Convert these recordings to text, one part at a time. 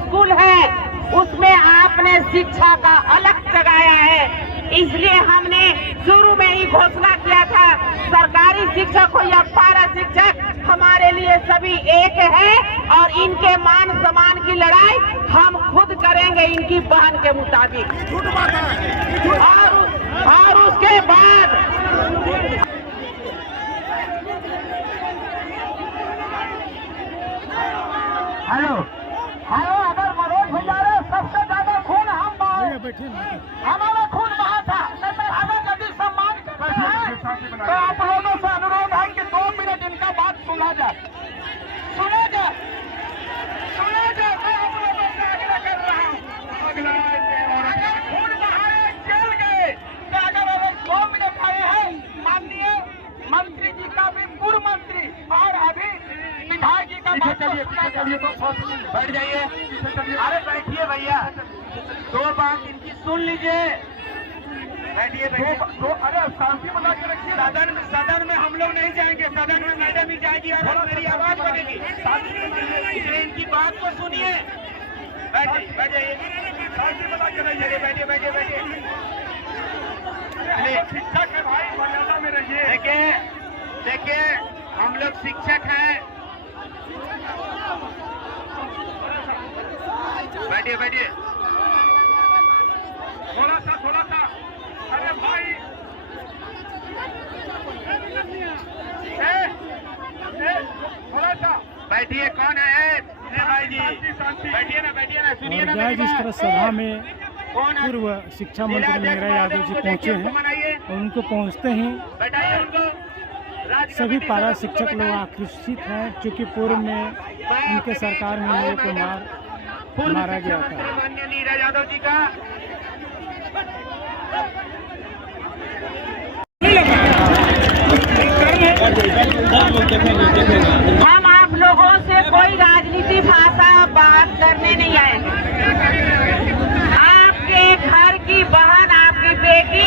School है उसमें आपने शिक्षा का अलग जगाया है। इसलिए हमने शुरू में ही घोषणा किया था सरकारी शिक्षक हो या पारा शिक्षक हमारे लिए सभी एक है और इनके मान सम्मान की लड़ाई हम खुद करेंगे इनकी बहन के मुताबिक। और उसके बाद हेलो अगर मनोज भंडारे सबसे ज्यादा खून हमारा खून बहा था, अगर यदि सम्मान कर रहे हैं तो आप लोगों से अनुरोध है कि 2 मिनट इनका बात सुना जाए। मैं आप लोगों से आग्रह कर रहा हूँ, खून बहाए चल गए तो अगर 2 मिनट आए हैं माननीय मंत्री जी का भी पूर्व मंत्री और अभी विधायक जी का बैठ जाइए। अरे बैठिए भैया, 2 बात इनकी सुन लीजिए। बैठिए अरे शांति बना के रखिए। सदन में हम लोग नहीं जाएंगे, सदन में मैडम ही जाएगी और मेरी आवाज बनेगी। इसलिए इनकी बात को सुनिए। बैठ जाइए, शांति बना के रहिए। बैठिए। शिक्षक है भाई, मर्यादा में रहिए। देखिए हम लोग शिक्षक हैं। बैठिए थोड़ा सा अरे भाई थोड़ा सा बैठिए। कौन है भाई जी? बैठिए ना सुनिए ना। जिस तरह सभा में पूर्व शिक्षा मंत्री मेघरा यादव जी पहुंचे हैं और उनको पहुंचते ही सभी पारा शिक्षक लोग आक्रोशित हैं, क्योंकि पूर्व में उनके सरकार में लोगों को मारा गया था। माननीय मेघरा यादव जी का हम आप लोगों से कोई राजनीति भाषा बात करने नहीं आए। आपके घर की बहन, आपकी बेटी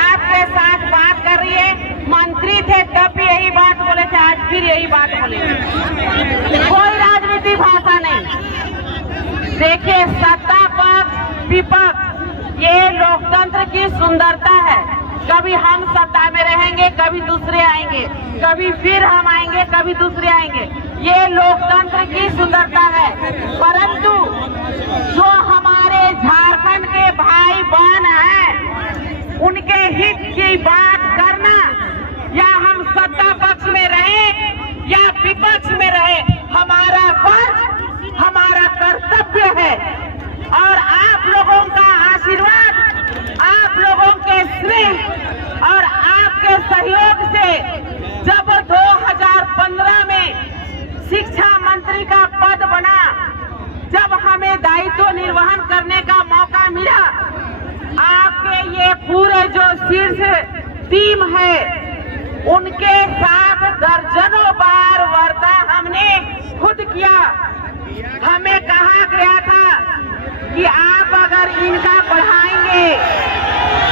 आपके साथ बात कर रही है। मंत्री थे तब भी यही बात बोले थे, आज फिर यही बात बोले। कोई राजनीति भाषा नहीं। देखिए सत्ता पक्ष विपक्ष ये लोकतंत्र की सुंदरता है। कभी हम सत्ता में रहेंगे, कभी दूसरे आएंगे, कभी फिर हम आएंगे, कभी दूसरे आएंगे। ये लोकतंत्र की सुंदरता है। परंतु जो हमारे झारखंड के भाई बहन हैं उनके हित की बात करना, या हम सत्ता पक्ष में रहे या विपक्ष में रहे, हमारा फर्ज, हमारा कर्तव्य है। और आप लोगों का आशीर्वाद, आप लोगों के स्नेह और आपके सहयोग से जब 2015 में शिक्षा मंत्री का पद बना, जब हमें दायित्व निर्वहन करने का मौका मिला, आपके ये पूरे जो शीर्ष टीम है उनके साथ दर्जनों बार वार्ता हमने खुद किया। हमें कहा गया था कि आप अगर इनका बढ़ाएंगे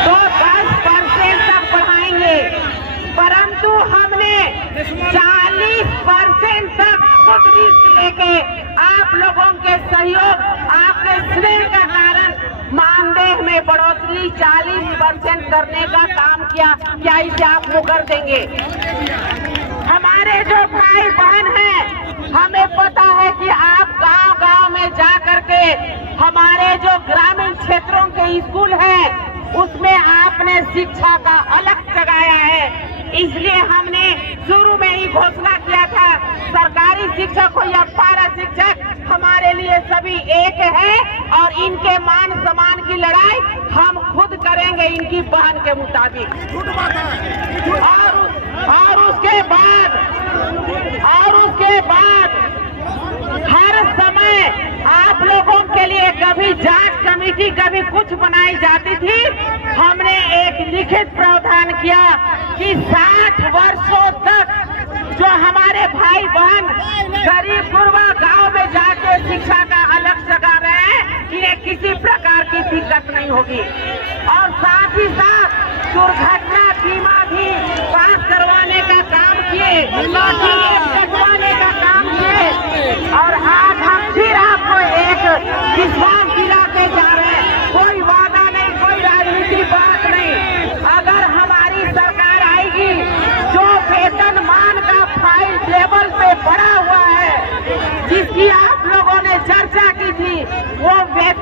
तो 10% तक बढ़ाएंगे, परंतु हमने 40% तक खुद रिस्क लेके आप लोगों के सहयोग, आपके स्नेह का कारण मानदेय में बढ़ोतरी 40% करने का काम किया। क्या इसे आप मुकर देंगे? हमारे जो भाई बहन हैं, हमें पता है कि आप गांव-गांव में जा करके हमारे जो ग्रामीण क्षेत्रों के स्कूल हैं उसमें आपने शिक्षा का अलग जगाया है। इसलिए हमने शुरू में ही घोषणा किया था सरकारी शिक्षक हो या पारा शिक्षक हमारे लिए सभी एक है और इनके मान सम्मान की लड़ाई हम खुद करेंगे इनकी बहन के मुताबिक। और उसके बाद हर समय आप लोगों के लिए कभी जांच कमेटी कभी कुछ बनाई जाती थी। हमने एक लिखित प्रावधान किया कि 60 वर्षों तक जो हमारे भाई बहन गरीब गुरबा गांव में जाके शिक्षा का अलग जगा रहे हैं, इन्हें किसी प्रकार की दिक्कत नहीं होगी। और साथ ही साथ दुर्घटना बीमा भी पास करवाने का काम किए, कटवाने का काम किए। और आज हम फिर आपको एक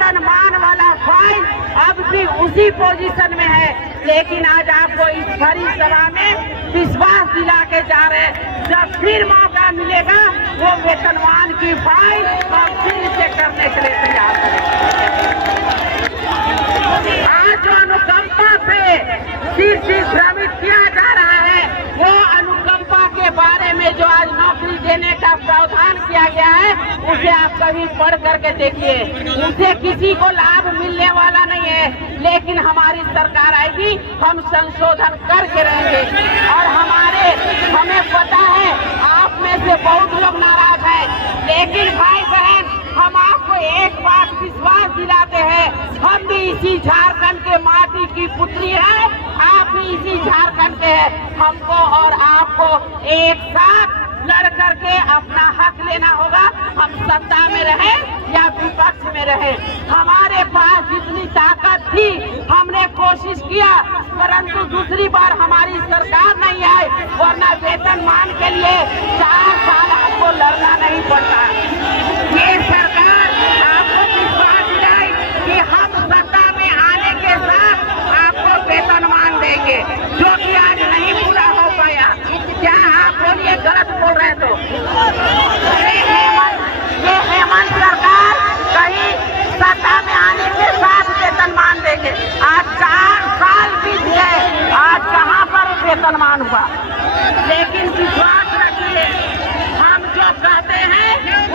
वेतनमान वाला फाइल अब भी उसी पोजीशन में है। लेकिन आज आपको इस भरी सभा में विश्वास दिला के जा रहे हैं, जब फिर मौका मिलेगा वो वेतनमान की फाइल हम फिर से करने के लिए तैयार हैं। आज जो अनुकंपा पे सिर भ्रमित किया जा रहा है, वो अनुकंपा के बारे में जो आज नौकरी देने का प्रावधान किया गया है, उसे आप कभी पढ़ करके देखिए। उसे किसी को लाभ मिलने वाला नहीं है, लेकिन हमारी सरकार आएगी, हम संशोधन करके रहेंगे। और हमें पता है आप में से बहुत लोग नाराज हैं, लेकिन भाई बहन हम आपको एक बात विश्वास दिलाते हैं, हम भी इसी झारखंड के माटी की पुत्री है, आप भी इसी झारखंड के हैं। हमको और आपको एक साथ लड़ करके अपना हक लेना होगा। हम सत्ता में रहे या विपक्ष में रहे, हमारे पास जितनी ताकत थी हमने कोशिश किया, परंतु दूसरी बार हमारी सरकार नहीं आई, वरना वेतनमान के लिए 4 साल आपको लड़ना नहीं पड़ता। ये सरकार आपको विश्वास दिलाई कि हम सत्ता में आने के साथ आपको वेतनमान देंगे, जो कि आज नहीं पूरा हो पाया। क्या आप बोलिए गलत बोल रहे तो? ये हेमंत सरकार कहीं सत्ता में आने के साथ वेतनमान देंगे। आज 4 साल बीत गए, आज कहाँ पर वेतनमान हुआ? लेकिन विश्वास रखिए, हम जो कहते हैं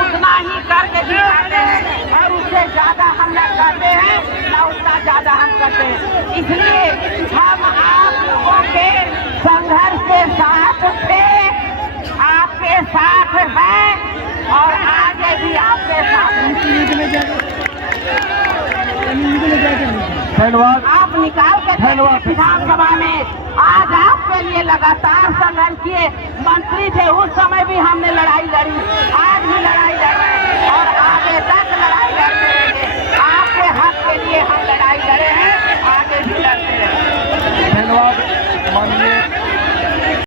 उतना ही करके दिखाते हैं, और उससे ज्यादा हम न करते हैं न उतना ज्यादा हम करते हैं। इसलिए हम आप लोगों के संघर्ष के साथ थे, आपके साथ हैं और आगे भी आपके साथ। आप निकाल के विधानसभा में आज आपके लिए लगातार संघर्ष किए। मंत्री थे उस समय भी हमने लड़ाई लड़ी।